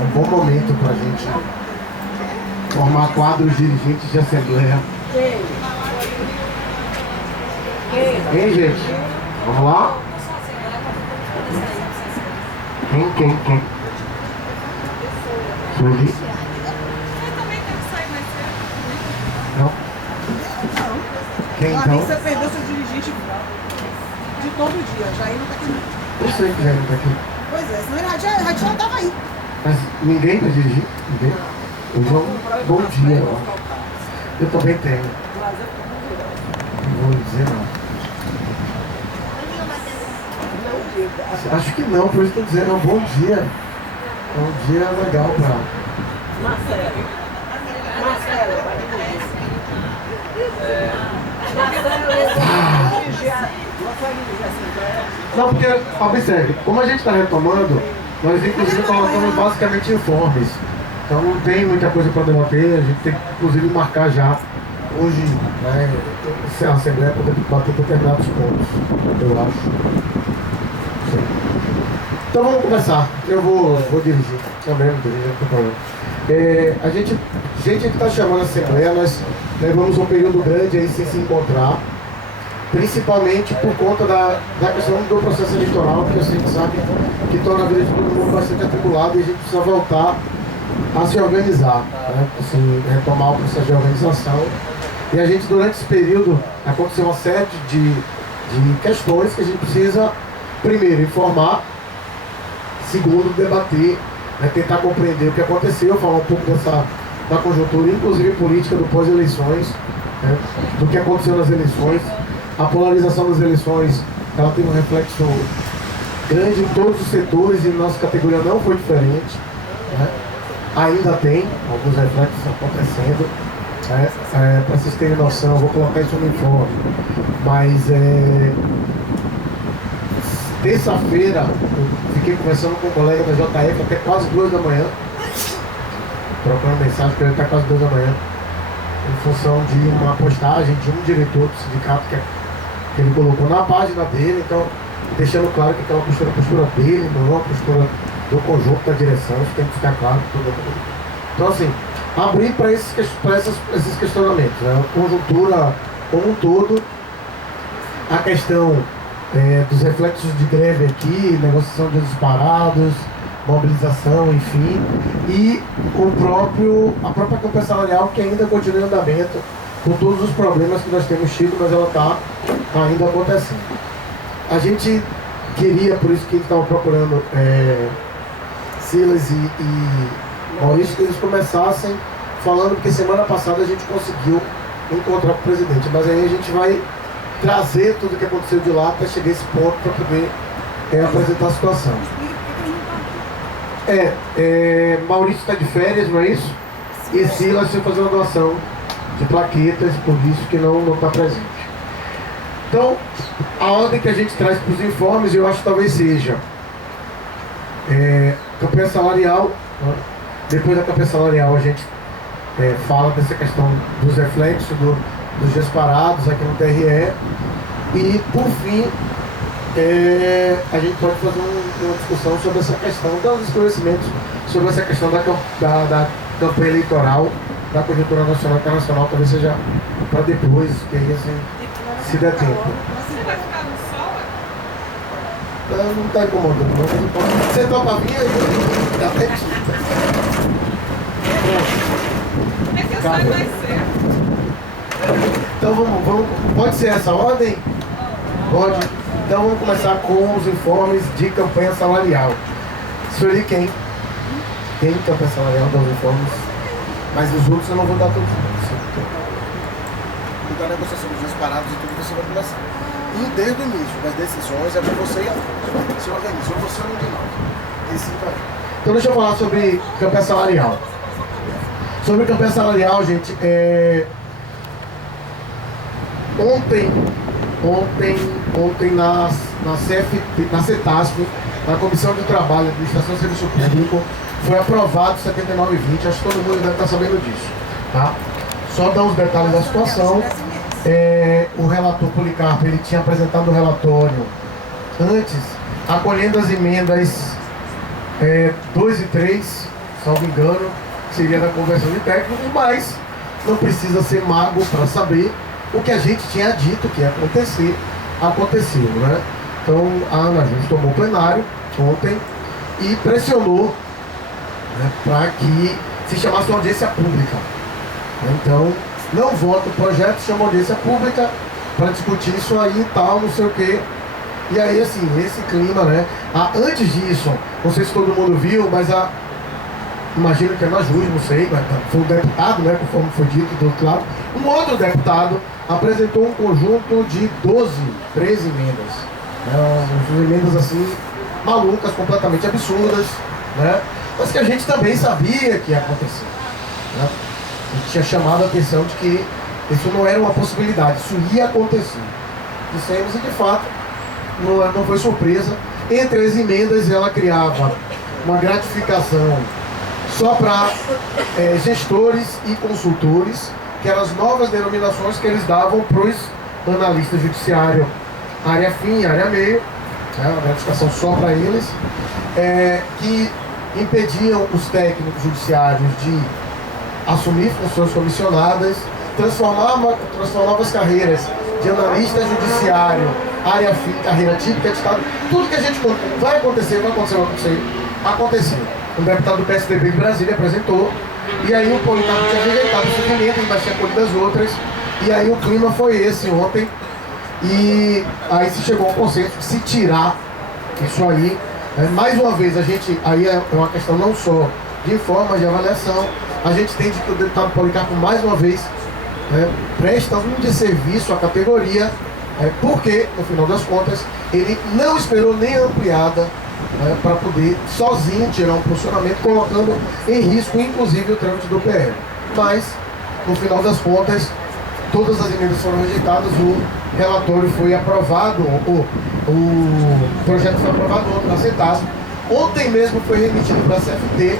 É um bom momento para a gente formar quadros dirigentes de assembleia. Hein, gente? Vamos lá? Quem? Sueli? Não? Quem então? Você perdeu seu dirigente de todo dia, Jair não tá aqui. Eu sei que já não tá aqui. Pois é, senão ele já tava aí. Mas ninguém vai dirigir? Ninguém? O João, bom dia. Ó. Eu também tenho. Não vou dizer não. Acho que não, por isso que eu tô dizendo, um bom dia. É um dia legal pra... Marcelo, Não, porque, observe, como a gente está retomando, nós inclusive colocamos basicamente informes. Então não tem muita coisa para debater, a gente tem que inclusive marcar já hoje, né, se a Assembleia poder bater determinados pontos, eu acho. Sim. Então vamos começar, eu vou dirigir, também não dirigir, não tem problema. A gente que está chamando a Assembleia, nós levamos um período grande aí sem se encontrar, principalmente por conta da questão do processo eleitoral, que a gente sabe que torna a vida de todo mundo bastante atribulada e a gente precisa voltar a se organizar, né? Assim, retomar o processo de organização. E a gente, durante esse período, aconteceu uma série de questões que a gente precisa, primeiro, informar, segundo, debater, né? Tentar compreender o que aconteceu, falar um pouco da conjuntura, inclusive política, do pós-eleições, né? Do que aconteceu nas eleições. A polarização das eleições, ela tem um reflexo grande em todos os setores e nossa categoria não foi diferente, né? Ainda tem alguns reflexos acontecendo, né? Para vocês terem noção, eu vou colocar isso no informe, mas terça-feira eu fiquei conversando com um colega da JF até quase 2 da manhã, trocando mensagem para ele até quase 2 da manhã, em função de uma postagem de um diretor do sindicato que ele colocou na página dele, então deixando claro que aquela postura é a postura dele, não é a postura do conjunto da direção, isso tem que ficar claro para todo mundo. Então assim, abrir para esses questionamentos, né? A conjuntura como um todo, a questão dos reflexos de greve aqui, negociação de disparados, mobilização, enfim, e a própria campanha salarial que ainda continua em andamento, com todos os problemas que nós temos tido, mas ela está ainda acontecendo. A gente queria, por isso que a gente estava procurando Silas e Maurício, que eles começassem falando, porque semana passada a gente conseguiu encontrar com o presidente, mas aí a gente vai trazer tudo o que aconteceu de lá para chegar a esse ponto para poder apresentar a situação. Maurício está de férias, não é isso? E Silas foi fazer uma doação de plaquetas, por isso que não está presente. Então, a ordem que a gente traz para os informes, eu acho que talvez seja campanha salarial, né? Depois da campanha salarial a gente fala dessa questão dos reflexos dos disparados aqui no TRE e, por fim, a gente pode fazer uma discussão sobre essa questão, dar uns esclarecimentos sobre essa questão da campanha eleitoral, da conjuntura nacional e internacional, talvez seja para depois, que aí assim, se der tempo. Você vai ficar no sol? Não está incomodando, não. Você topa vir aí? Dá pertinho. É que eu saio mais cedo. Então vamos. Pode ser essa ordem? Pode. Então vamos começar com os informes de campanha salarial. Sueli, quem? Quem campanha salarial dá os informes? Mas os outros eu não vou dar todos. Da negociação dos disparados e tudo você vai conversar. E desde o início das decisões é para você se organizar, ou você não decide. Então deixa eu falar sobre campanha salarial. Sobre campanha salarial, gente, ontem na CETASP, na Comissão de Trabalho, Administração e Serviço Público, foi aprovado 7920, acho que todo mundo deve estar sabendo disso, tá? Só dar os detalhes da situação. O relator Policarpo, ele tinha apresentado o relatório antes, acolhendo as emendas 2 e 3, salvo engano, seria da conversão de técnico, mas não precisa ser mago para saber o que a gente tinha dito que ia acontecer, aconteceu, né? Então a Ana Júlia tomou o plenário ontem e pressionou, né, para que se chamasse uma audiência pública. Então, não vota o projeto, chama audiência pública para discutir isso aí e tal, não sei o quê. E aí, assim, esse clima, né? Antes disso, não sei se todo mundo viu, mas imagino que é na Júlia, não sei, mas foi um deputado, né? Conforme foi dito do outro lado. Um outro deputado apresentou um conjunto de 13 emendas. Umas emendas, assim, malucas, completamente absurdas, né? Mas que a gente também sabia que ia acontecer, né? A gente tinha chamado a atenção de que isso não era uma possibilidade, isso ia acontecer. Dissemos e de fato não foi surpresa. Entre as emendas ela criava uma gratificação só para gestores e consultores, que eram as novas denominações que eles davam para os analistas judiciários, área fim, área meio, né, uma gratificação só para eles, que impediam os técnicos judiciários de assumir funções comissionadas, transformava as carreiras de analista judiciário, área fim, carreira típica de Estado. Tudo que a gente vai acontecer. Aconteceu. Um deputado do PSDB de Brasília apresentou, e aí o Policarpo tinha rejeitado o sofrimento, mas tinha acolhido as outras, e aí o clima foi esse ontem, e aí se chegou ao consenso de se tirar isso aí. Mais uma vez, aí é uma questão não só de informa, de avaliação. A gente entende que o deputado Policarpo, mais uma vez, presta um desserviço à categoria, porque, no final das contas, ele não esperou nem a ampliada para poder, sozinho, tirar um posicionamento, colocando em risco, inclusive, o trâmite do PL. Mas, no final das contas, todas as emendas foram rejeitadas, o relatório foi aprovado, o projeto foi aprovado ontem na CETAS. Ontem mesmo foi remetido para a CFT,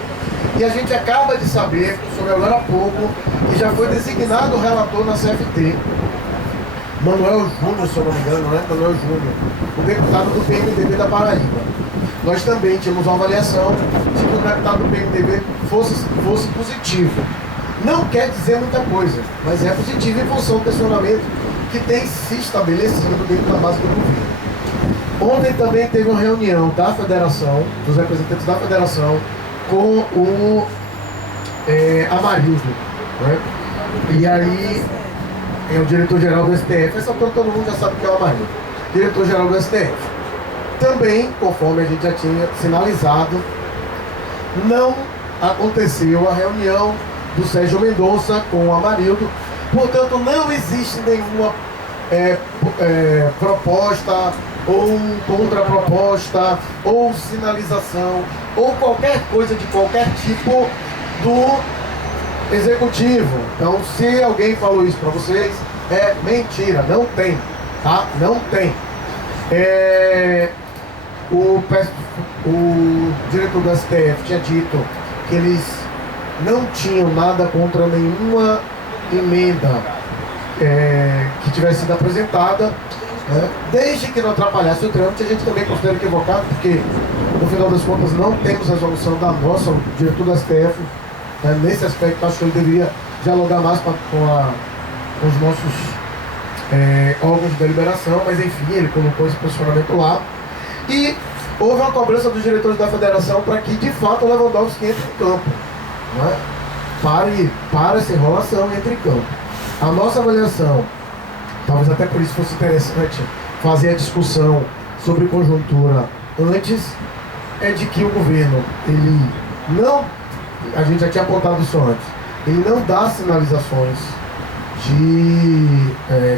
e a gente acaba de saber, sobre agora há pouco, que já foi designado o relator na CFT, Manuel Júnior, se eu não me engano, né? Manuel Júnior, o deputado do PMDB da Paraíba. Nós também tínhamos uma avaliação de que o deputado do PMDB fosse positivo. Não quer dizer muita coisa, mas é positivo em função do questionamento que tem se estabelecido dentro da base do governo. Ontem também teve uma reunião da federação, dos representantes da federação, com o Amarildo, né? E aí é o diretor-geral do STF. Essa altura todo mundo já sabe que é o Amarildo, diretor-geral do STF. Também, conforme a gente já tinha sinalizado, não aconteceu a reunião do Sérgio Mendonça com o Amarildo. Portanto, não existe nenhuma proposta ou contraproposta ou sinalização ou qualquer coisa de qualquer tipo do executivo. Então, se alguém falou isso para vocês, é mentira, não tem, tá? Não tem. O diretor do STF tinha dito que eles não tinham nada contra nenhuma emenda que tivesse sido apresentada, desde que não atrapalhasse o trâmite. A gente também considera equivocado, porque no final das contas não temos resolução da nossa, o diretor do STF, nesse aspecto. Acho que ele deveria dialogar mais com os nossos órgãos de deliberação, mas enfim, ele colocou esse posicionamento lá. E houve uma cobrança dos diretores da federação para que de fato o Lewandowski entre em campo, não é? Para essa enrolação, entre em campo. A nossa avaliação, talvez até por isso fosse interessante fazer a discussão sobre conjuntura antes, é de que o governo, ele não, a gente já tinha apontado isso antes, ele não dá sinalizações de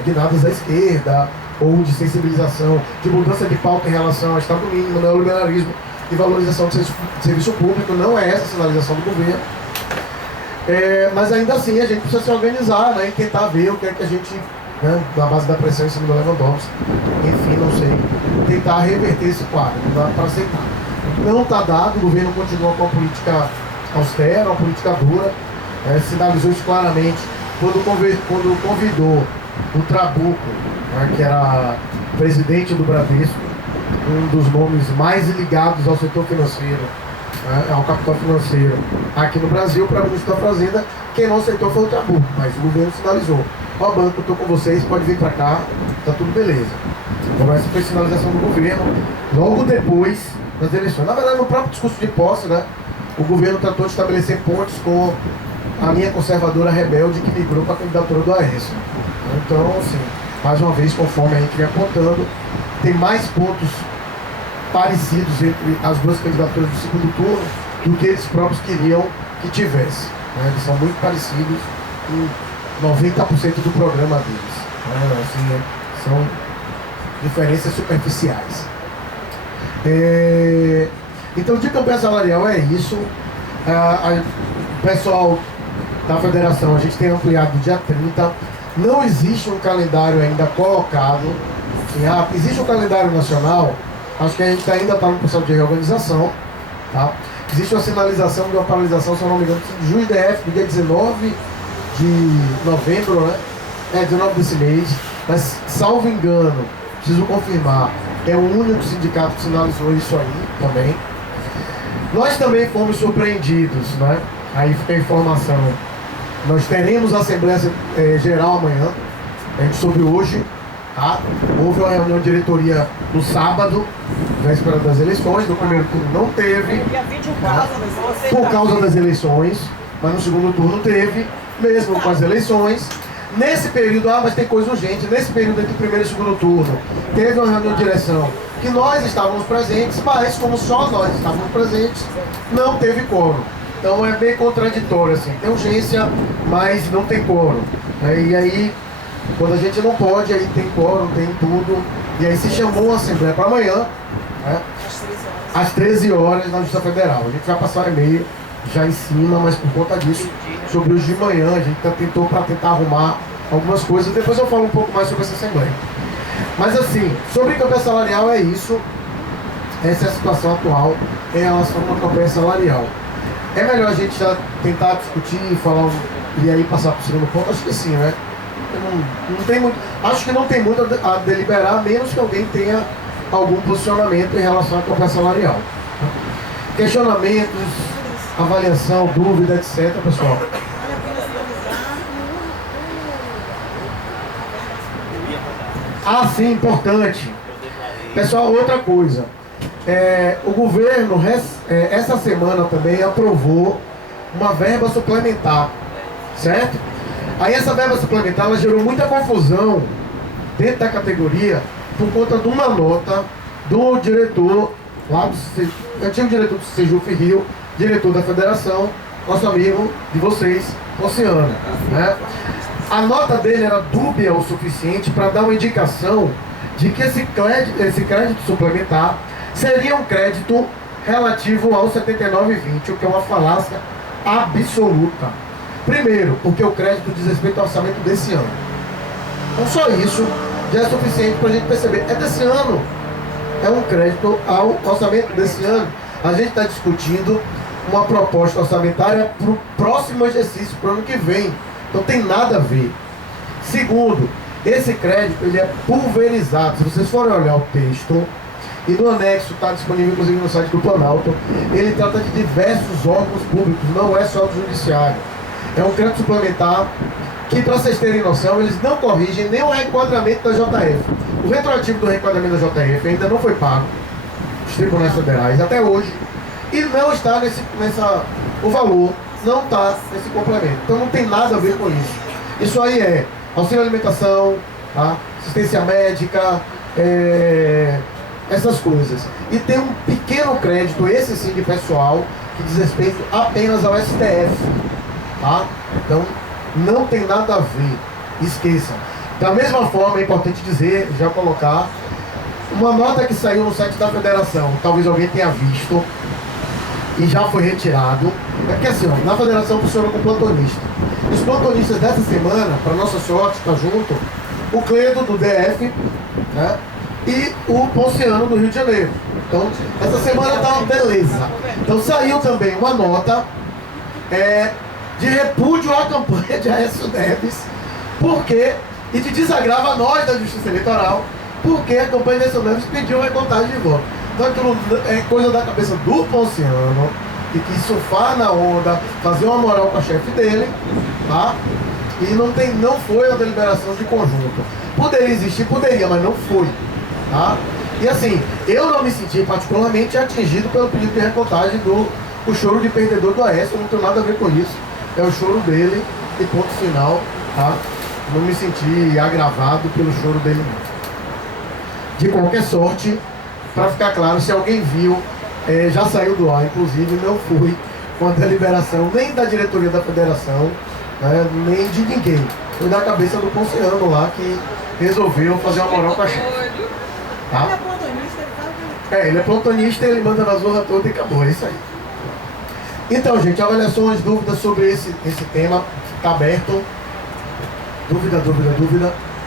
guinadas à esquerda, ou de sensibilização, de mudança de pauta em relação ao Estado mínimo, neoliberalismo e valorização do serviço público. Não é essa a sinalização do governo. Mas ainda assim a gente precisa se organizar, né, e tentar ver o que é que a gente, né, na base da pressão em cima do Lewandowski, enfim, não sei, tentar reverter esse quadro. Não dá para aceitar. Não está dado, o governo continua com uma política austera, uma política dura, sinalizou isso claramente quando convidou o Trabuco, né, que era presidente do Bradesco, um dos nomes mais ligados ao setor financeiro né, ao capital financeiro aqui no Brasil para o ministro da Fazenda. Quem não aceitou foi o Trabuco, mas o governo sinalizou: ó, banco, eu estou com vocês, pode vir para cá, tá tudo beleza. Então essa foi a sinalização do governo logo depois das eleições. Na verdade, no próprio discurso de posse, né, o governo tratou de estabelecer pontes com a linha conservadora rebelde que migrou para a candidatura do Aécio. Então, assim, mais uma vez, conforme a gente vem apontando, tem mais pontos parecidos entre as duas candidaturas do segundo turno do que eles próprios queriam que tivesse. Né? Eles são muito parecidos em 90% do programa deles. Né? Assim, são diferenças superficiais. Então, de campanha salarial é isso. O pessoal da federação, a gente tem ampliado dia 30. Não existe um calendário ainda colocado. Existe um calendário nacional. Acho que a gente ainda está no processo de reorganização. Tá? Existe uma sinalização de uma paralisação, se eu não me engano, de Juiz DF, do dia 19 de novembro, né? 19 desse mês. Mas, salvo engano, preciso confirmar, é o único sindicato que sinalizou isso aí também. Nós também fomos surpreendidos, né? Aí fica a informação. Nós teremos a Assembleia Geral amanhã. A gente soube hoje. Tá? Houve uma reunião de diretoria no sábado, véspera das eleições. No primeiro turno não teve, tá? Por causa das eleições, mas no segundo turno teve, mesmo com as eleições. Nesse período, mas tem coisa urgente, nesse período entre o primeiro e o segundo turno, teve uma reunião de direção que nós estávamos presentes, mas como só nós estávamos presentes, não teve quórum. Então é bem contraditório, assim, tem urgência, mas não tem quórum. E aí, quando a gente não pode, aí tem quórum, tem tudo. E aí se chamou a Assembleia para amanhã, né, às 13 horas na Justiça Federal. A gente vai passar um e-mail já em cima, mas por conta disso, sobre os de manhã, a gente tentou para tentar arrumar algumas coisas. Depois eu falo um pouco mais sobre essa Assembleia. Mas assim, sobre campanha salarial é isso. Essa é a situação atual em relação a uma campanha salarial. É melhor a gente já tentar discutir e falar e aí passar para o segundo ponto? Acho que sim, né? Não tem muito, acho que não tem muito a deliberar, a menos que alguém tenha algum posicionamento em relação à campanha salarial. Questionamentos, avaliação, dúvida, etc, pessoal. Sim, importante. Pessoal, outra coisa. O governo, essa semana também, aprovou uma verba suplementar, certo? Aí essa verba suplementar, ela gerou muita confusão dentro da categoria por conta de uma nota do diretor, lá do antigo diretor do Sejuf Rio, diretor da federação, nosso amigo de vocês, Oceano, né? A nota dele era dúbia o suficiente para dar uma indicação de que esse crédito suplementar seria um crédito relativo ao 79,20, o que é uma falácia absoluta. Primeiro, porque o crédito diz respeito ao orçamento desse ano. Não só isso, já é suficiente para a gente perceber. É desse ano. É um crédito ao orçamento desse ano. A gente está discutindo uma proposta orçamentária para o próximo exercício, para o ano que vem. Não tem nada a ver. Segundo, esse crédito ele é pulverizado. Se vocês forem olhar o texto, e no anexo está disponível inclusive no site do Planalto, ele trata de diversos órgãos públicos, não é só do judiciário. É um crédito suplementar que, para vocês terem noção, eles não corrigem nem o reenquadramento da JF. O retroativo do reenquadramento da JF ainda não foi pago, os tribunais federais, até hoje, e não está o valor não está nesse complemento. Então não tem nada a ver com isso. Isso aí é auxílio alimentação, tá? Assistência médica, essas coisas. E tem um pequeno crédito, esse sim de pessoal, que diz respeito apenas ao STF. Tá? Então, não tem nada a ver. Esqueçam. Da mesma forma, é importante dizer, já colocar, uma nota que saiu no site da federação, talvez alguém tenha visto, e já foi retirado. É porque assim, ó, na federação funciona com plantonista. Os plantonistas dessa semana, para nossa sorte, está junto o Cledo do DF, né, e o Ponciano do Rio de Janeiro. Então, essa semana tá uma beleza. Então saiu também uma nota de repúdio à campanha de Aécio Neves, porque, e de desagravo a nós da Justiça Eleitoral, porque a campanha de Aécio Neves pediu recontagem de voto. Então aquilo é coisa da cabeça do Ponciano, que quis surfar na onda, fazer uma moral com a chefe dele, tá? E não foi a deliberação de conjunto. Poderia existir, poderia, mas não foi, tá? E assim, eu não me senti particularmente atingido pelo pedido de recontagem do o choro de perdedor do Aécio, não tem nada a ver com isso. É o choro dele e ponto final, tá? Não me senti agravado pelo choro dele não. De qualquer sorte, para ficar claro, se alguém viu, já saiu do ar, inclusive não fui com a deliberação nem da diretoria da federação, né, nem de ninguém. Foi da cabeça do Ponciano lá que resolveu fazer uma moral com a chefe. Tá? Ele é plantonista, ele fala que... Ele é plantonista, ele manda na zorra toda e acabou, é isso aí. Então, gente, avaliações, dúvidas sobre esse tema, está aberto. Dúvida.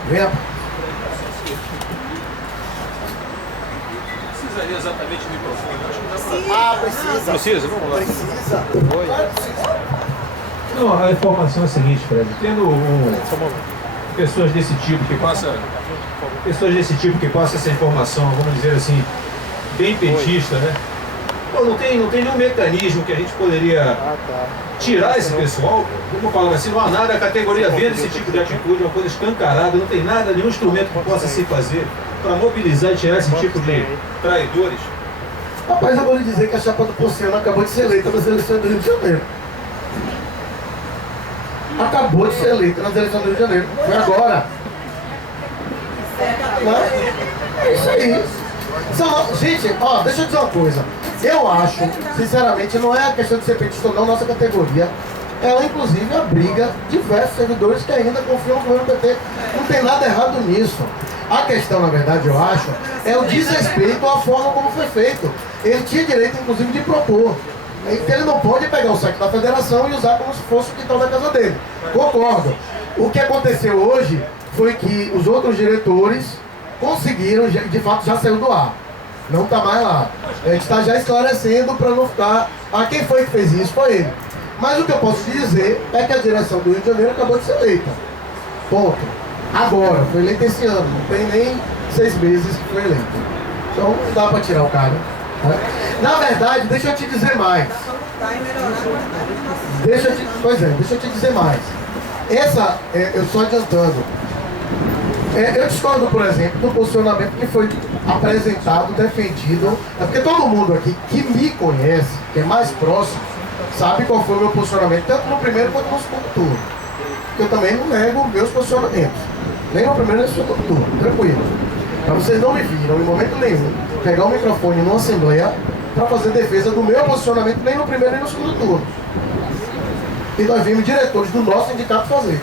Venha. Precisaria exatamente o microfone? Acho que dá Ah, precisa. Precisa? Vamos lá. Precisa. Claro que precisa. Não, a informação é a seguinte, Fred. Tendo pessoas desse tipo que passam essa informação, vamos dizer assim, bem petista, né? Pô, não tem nenhum mecanismo que a gente poderia tirar esse pessoal. Como falando assim, não há nada, a categoria vendo esse tipo de atitude, uma coisa escancarada, não tem nada, nenhum instrumento que possa se fazer para mobilizar e tirar esse tipo de traidores. Rapaz, eu vou lhe dizer que a chapa do Ponciano acabou de ser eleita nas eleições do Rio de Janeiro. Acabou de ser eleita nas eleições do Rio de Janeiro. Foi agora. Né? É isso aí. Gente, ó, deixa eu dizer uma coisa. Eu acho, sinceramente, não é a questão de ser petista ou não, nossa categoria. Ela, inclusive, abriga diversos servidores que ainda confiam no governo PT. Não tem nada errado nisso. A questão, na verdade, eu acho, é o desrespeito à forma como foi feito. Ele tinha direito, inclusive, de propor. Ele não pode pegar o site da federação e usar como se fosse o quintal da casa dele. Concordo. O que aconteceu hoje foi que os outros diretores conseguiram, de fato já saiu do ar. Não está mais lá. A gente está já esclarecendo para não ficar... Ah, quem foi que fez isso? Foi ele. Mas o que eu posso te dizer é que a direção do Rio de Janeiro acabou de ser eleita. Ponto. Agora, foi eleita esse ano. Não tem nem 6 meses que foi eleito. Então não dá para tirar o cara. Né? Na verdade, deixa eu te dizer mais. Deixa eu te dizer mais. Eu só adiantando. Eu discordo, por exemplo, do posicionamento que foi apresentado, defendido. Porque todo mundo aqui que me conhece, que é mais próximo, sabe qual foi o meu posicionamento, tanto no primeiro quanto no segundo turno. Eu também não nego meus posicionamentos. Nem no primeiro nem no segundo turno, tranquilo. Para vocês não me viram, em momento nenhum, pegar o microfone numa assembleia para fazer defesa do meu posicionamento, nem no primeiro nem no segundo turno. E nós vimos diretores do nosso sindicato fazer.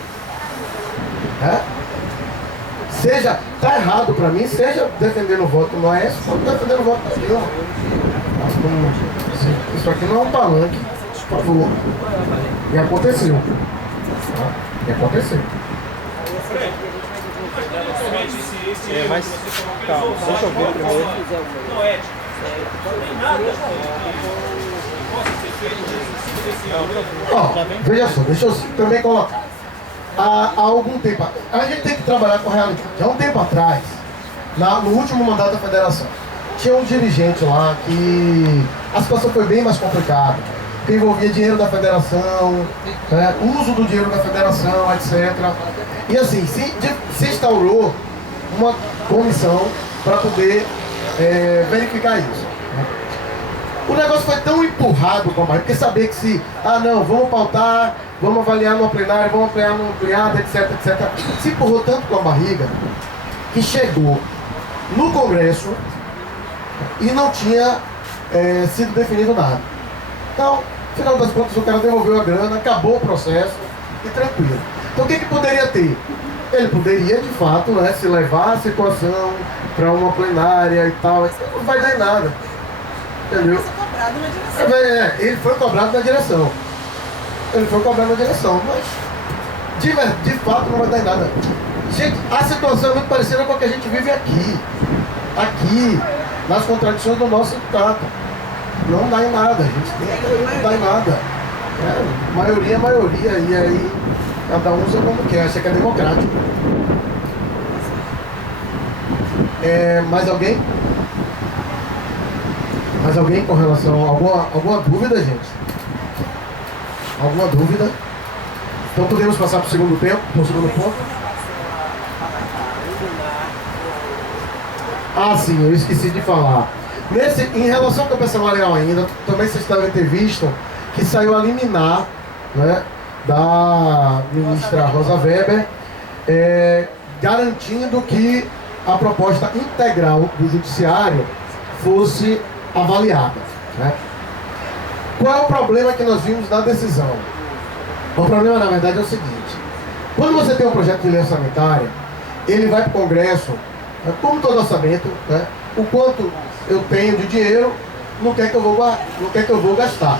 Seja, tá errado para mim, seja defendendo o voto no AES, ou defendendo o voto da Dilma. Isso aqui não é um palanque, por favor. E aconteceu. E aconteceu. Mas, calma, deixa eu ver primeiro. Não é. Veja só, deixa eu também colocar. Há algum tempo, a gente tem que trabalhar com a realidade. Há um tempo atrás, no último mandato da federação, tinha um dirigente lá que a situação foi bem mais complicada, que envolvia dinheiro da federação, uso do dinheiro da federação, etc. E assim, se instaurou uma comissão para poder verificar isso. O negócio foi tão empurrado com a barriga, porque sabia que não, vamos pautar, vamos avaliar no plenário, vamos avaliar no plenário, etc. Se empurrou tanto com a barriga que chegou no Congresso e não tinha sido definido nada. Então, no final das contas, o cara devolveu a grana, acabou o processo e tranquilo. Então, o que poderia ter? Ele poderia, de fato, se levar a situação para uma plenária e tal, não vai dar em nada. Entendeu? Ele foi cobrado na direção. Mas de fato não vai dar em nada. Gente, a situação é muito parecida com a que a gente vive aqui. Aqui, nas contradições do nosso sindicato. Não dá em nada, a gente não dá em nada. Maioria é maioria, e aí cada um usa como quer, acha que é democrático. Mais alguém? Mais alguém com relação a alguma dúvida, gente? Alguma dúvida? Então podemos passar para o segundo tempo, para o segundo ponto? Ah, sim, eu esqueci de falar. Em relação ao campeão salarial ainda, também vocês devem ter visto que saiu a liminar, né, da ministra Rosa Weber, garantindo que a proposta integral do judiciário fosse avaliada, né? Qual é o problema que nós vimos na decisão? O problema, na verdade, é o seguinte: quando você tem um projeto de lei orçamentária, ele vai para o Congresso, né, como todo orçamento, né, o quanto eu tenho de dinheiro, não quer que eu vou gastar.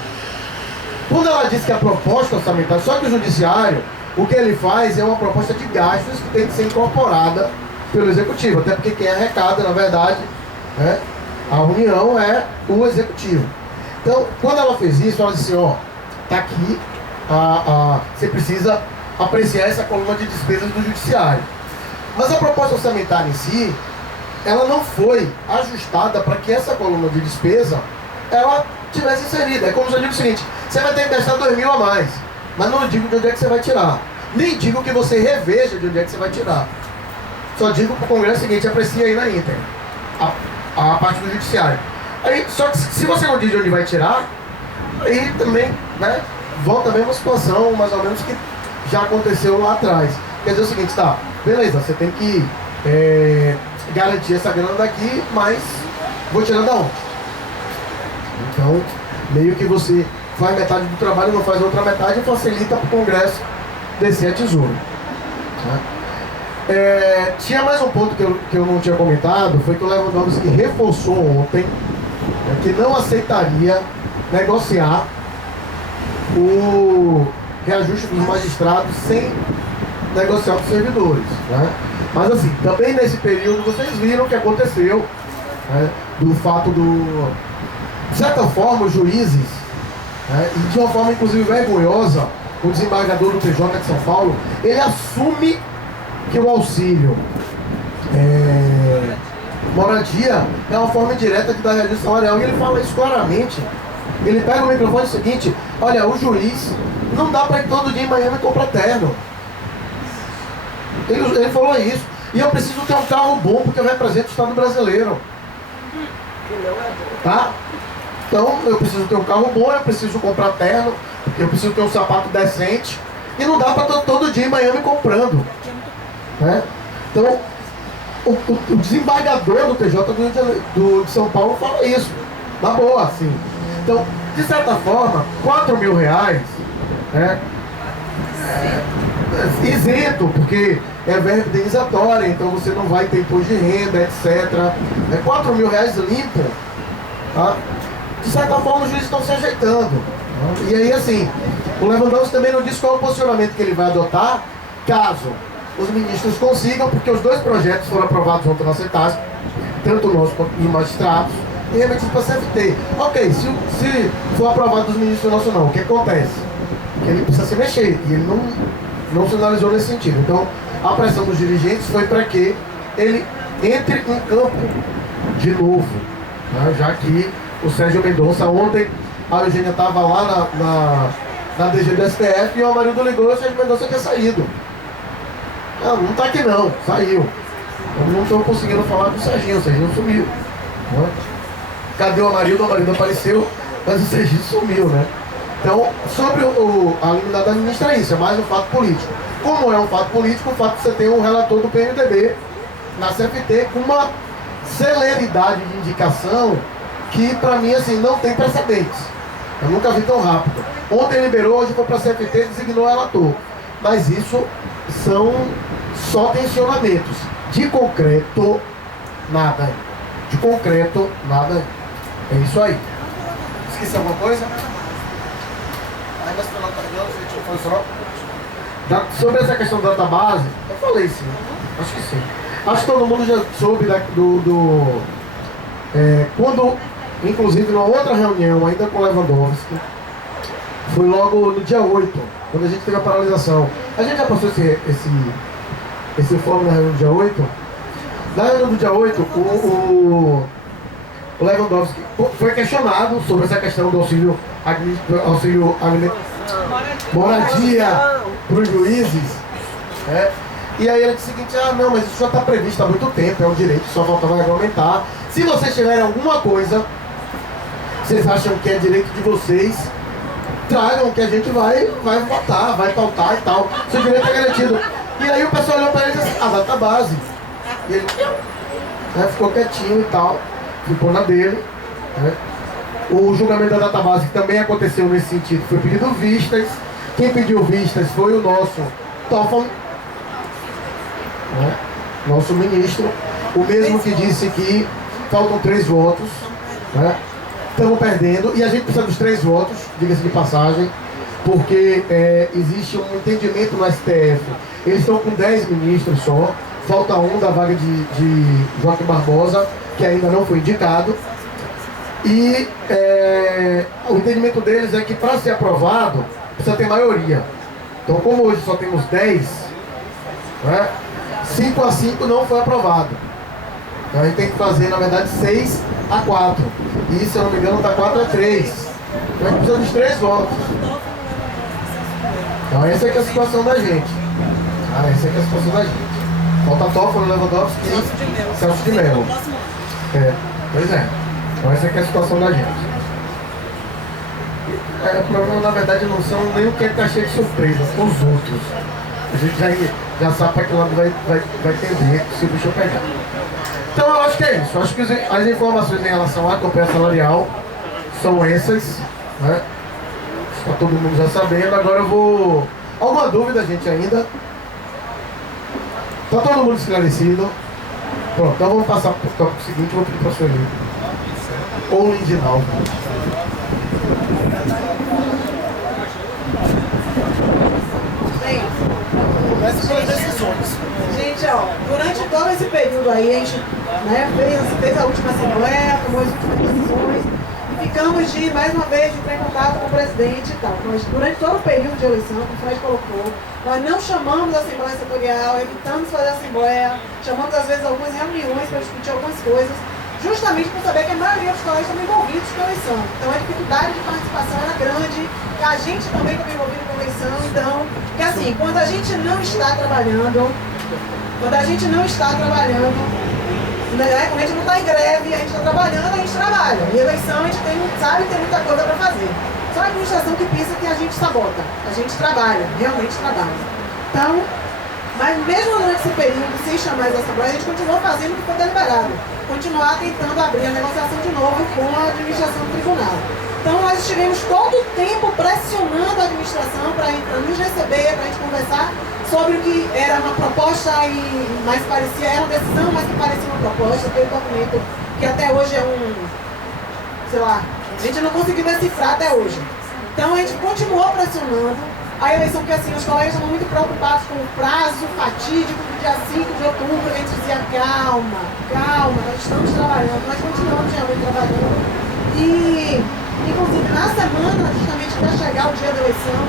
Quando ela diz que a proposta orçamentária, só que o judiciário, o que ele faz é uma proposta de gastos que tem que ser incorporada pelo executivo, até porque quem arrecada, na verdade, né, a União é o executivo. Então, quando ela fez isso, ela disse: ó, tá aqui, você precisa apreciar essa coluna de despesas do judiciário. Mas a proposta orçamentária em si, ela não foi ajustada para que essa coluna de despesa ela tivesse inserida. É como se eu digo o seguinte: você vai ter que gastar 2 mil a mais, mas não digo de onde é que você vai tirar, nem digo que você reveja de onde é que você vai tirar. Só digo para o Congresso o seguinte: aprecia aí na íntegra a parte do judiciário. Aí, só que se você não diz de onde vai tirar, aí também, né, volta a mesma situação, mais ou menos, que já aconteceu lá atrás. Quer dizer o seguinte: tá, beleza, você tem que garantir essa grana daqui, mas vou tirar da onde? Então, meio que você faz metade do trabalho, não faz a outra metade, e facilita para o Congresso descer a tesoura, tá? Tinha mais um ponto que eu não tinha comentado, foi que o Lewandowski reforçou ontem, né, que não aceitaria negociar o reajuste dos magistrados sem negociar com os servidores, né? Mas assim, também nesse período vocês viram o que aconteceu, né, do fato de certa forma, os juízes, né, e de uma forma inclusive vergonhosa, o desembargador do TJ de São Paulo, ele assume que o auxílio moradia é uma forma indireta de dar reajuste salarial, e ele fala isso claramente. Ele pega o microfone e diz o seguinte: olha, o juiz não dá para ir todo dia em Miami comprar terno. Ele falou isso. E eu preciso ter um carro bom porque eu represento o Estado brasileiro, tá? Então eu preciso ter um carro bom, eu preciso comprar terno, eu preciso ter um sapato decente, e não dá para todo dia em Miami comprando, né? Então o desembargador do TJ de São Paulo fala isso, na boa, assim. Então, de certa forma, 4 mil reais, né, isento, porque é verba indenizatória, então você não vai ter imposto de renda, etc. 4 mil reais limpo, tá? De certa forma, os juízes estão se ajeitando, tá? E aí, assim, o Lewandowski também não disse qual é o posicionamento que ele vai adotar caso os ministros consigam, porque os 2 projetos foram aprovados ontem na CETASP, tanto o nosso quanto os magistrados, e remetidos para a CFT. Ok, se for aprovado dos ministros nosso não, o que acontece? Que ele precisa se mexer, e ele não sinalizou nesse sentido. Então, a pressão dos dirigentes foi para que ele entre em campo de novo, né? Já que o Sérgio Mendonça, ontem a Eugênia estava lá na DG do STF e o Amarildo ligou e o Sérgio Mendonça tinha saído. Não está aqui não, saiu. Eu não estou conseguindo falar com o Serginho sumiu, né? Cadê o Amarildo? O Amarildo apareceu, mas o Serginho sumiu, né? Então, sobre a liminar da ministra é isso, é mais um fato político. Como é um fato político, o fato de você ter um relator do PMDB na CFT com uma celeridade de indicação que, para mim, assim, não tem precedentes. Eu nunca vi tão rápido. Ontem liberou, hoje foi para a CFT e designou relator. Mas isso são só tensionamentos. De concreto, nada. De concreto, nada. É isso aí. Esqueci alguma coisa? Sobre essa questão da database, eu falei sim, acho que sim. Acho que todo mundo já soube quando, inclusive numa outra reunião ainda com o Lewandowski, foi logo no dia 8, quando a gente teve a paralisação. A gente já passou esse fórum na reunião do dia 8. Na reunião do dia 8, o Lewandowski foi questionado sobre essa questão do auxílio moradia para os juízes. E aí ele disse o seguinte, não, mas isso já está previsto há muito tempo, é um direito, só faltava regulamentar. Se vocês tiverem alguma coisa, vocês acham que é direito de vocês, tragam que a gente vai votar, vai pautar e tal. Seu direito é garantido. E aí o pessoal olhou para ele e disse assim, a database. E ele ficou quietinho e tal, ficou na dele. O julgamento da database que também aconteceu nesse sentido, foi pedido vistas. Quem pediu vistas foi o nosso Toffoli, nosso ministro, o mesmo que disse que faltam 3 votos, estamos perdendo, e a gente precisa dos 3 votos, diga-se de passagem, porque existe um entendimento no STF, eles estão com 10 ministros só, falta um da vaga de Joaquim Barbosa, que ainda não foi indicado, e o entendimento deles é que para ser aprovado, precisa ter maioria. Então, como hoje só temos 10, 5-5 não foi aprovado. Então a gente tem que fazer, na verdade, 6-4. E, se eu não me engano, está 4-3. Então a gente precisa dos 3 votos. Então essa é que é a situação da gente. Essa é que é a situação da gente. Falta Toffoli, Lewandowski e Celso de Mello. Pois é. Então essa é que é a situação da gente. O problema, na verdade, não são nem o que está cheio de surpresa, são os outros. A gente já sabe para que lado vai tender se o bicho pegar. Então eu acho que é isso. Eu acho que as informações em relação à campanha salarial são essas. Está todo mundo já sabendo. Agora eu vou... Alguma dúvida, gente, ainda? Está todo mundo esclarecido? Pronto, então vamos passar para o tópico seguinte. Vou pedir para o senhor ou o Lindinaldo. Começa pelas decisões. Gente, durante todo esse período aí, a gente fez a última assembleia, tomou as últimas decisões e ficamos mais uma vez de entrar em contato com o presidente e tal. Mas durante todo o período de eleição, como o Fred colocou, nós não chamamos a assembleia setorial, evitamos fazer a assembleia, chamamos às vezes algumas reuniões para discutir algumas coisas, justamente por saber que a maioria dos colegas estão envolvidos com a eleição. Então a dificuldade de participação era grande, a gente também estava envolvido com a eleição, então, que assim, quando a gente não está trabalhando, quando a gente não está trabalhando, quando a gente não está em greve, a gente está trabalhando, a gente trabalha. E eleição a gente sabe que tem muita coisa para fazer. Só a administração que pensa que a gente sabota. A gente trabalha, realmente trabalha. Então, mas mesmo durante esse período, sem chamar as assembleias, a gente continuou fazendo o que foi deliberado. Continuar tentando abrir a negociação de novo com a administração do tribunal. Então nós estivemos todo o tempo pressionando a administração para nos receber, para a gente conversar sobre o que era uma proposta e mais parecia, era uma decisão, mas que parecia uma proposta, aquele documento que até hoje é sei lá, a gente não conseguiu decifrar até hoje. Então a gente continuou pressionando a eleição, porque assim, os colegas estavam muito preocupados com o prazo fatídico do dia 5 de outubro, a gente dizia, calma, nós estamos trabalhando, nós continuamos realmente trabalhando. E, inclusive, na semana, justamente para chegar o dia da eleição,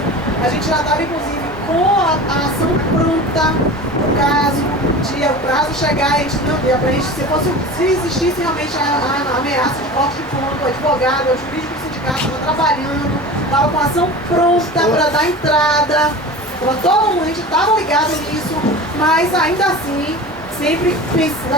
a gente já estava, inclusive, com a ação pronta, no caso de o prazo chegar, a gente não deu para a gente, se existisse realmente a ameaça de corte de ponto, o advogado, o jurídico do sindicato estava trabalhando, estava com a ação pronta para dar entrada, todo mundo, a gente estava ligado nisso, mas ainda assim, sempre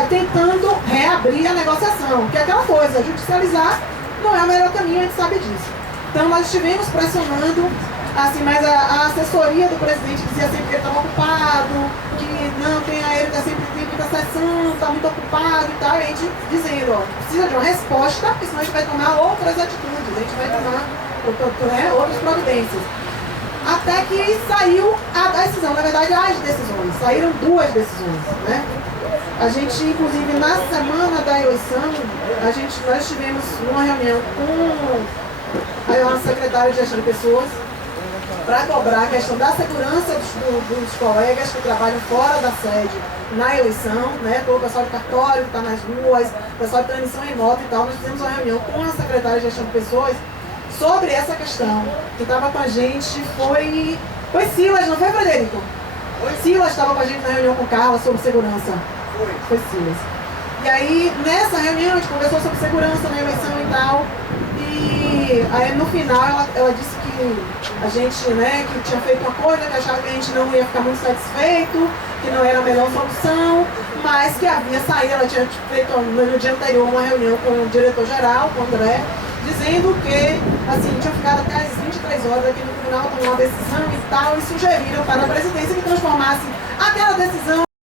tentando reabrir a negociação, que é aquela coisa, judicializar não é o melhor caminho, a gente sabe disso. Então nós estivemos pressionando, assim, mas a assessoria do presidente dizia sempre que ele estava ocupado, que não, ele sempre tem muita sessão, está muito ocupado e tal, e a gente dizendo, precisa de uma resposta, porque senão a gente vai tomar outras atitudes, a gente vai tomar outras providências. Até que saiu a decisão, na verdade as decisões, saíram 2 decisões, né? A gente, inclusive, na semana da eleição, nós tivemos uma reunião com a nossa secretária de gestão de pessoas para cobrar a questão da segurança dos colegas que trabalham fora da sede na eleição, né? Todo o pessoal do cartório que está nas ruas, o pessoal de transmissão remota e tal. Nós fizemos uma reunião com a secretária de gestão de pessoas sobre essa questão. Quem estava com a gente foi Silas, não foi, Frederico? Silas estava com a gente na reunião com Carla sobre segurança. Foi Silas. E aí, nessa reunião, a gente conversou sobre segurança na eleição e tal. E aí, no final, ela disse que a gente, né, que tinha feito uma coisa, que achava que a gente não ia ficar muito satisfeito, que não era a melhor solução, mas que havia saído, ela tinha feito no dia anterior uma reunião com o diretor-geral, com o André, dizendo que, assim, tinha ficado até às 23 horas aqui no tribunal, tomou uma decisão e tal, e sugeriram para a presidência que transformasse aquela decisão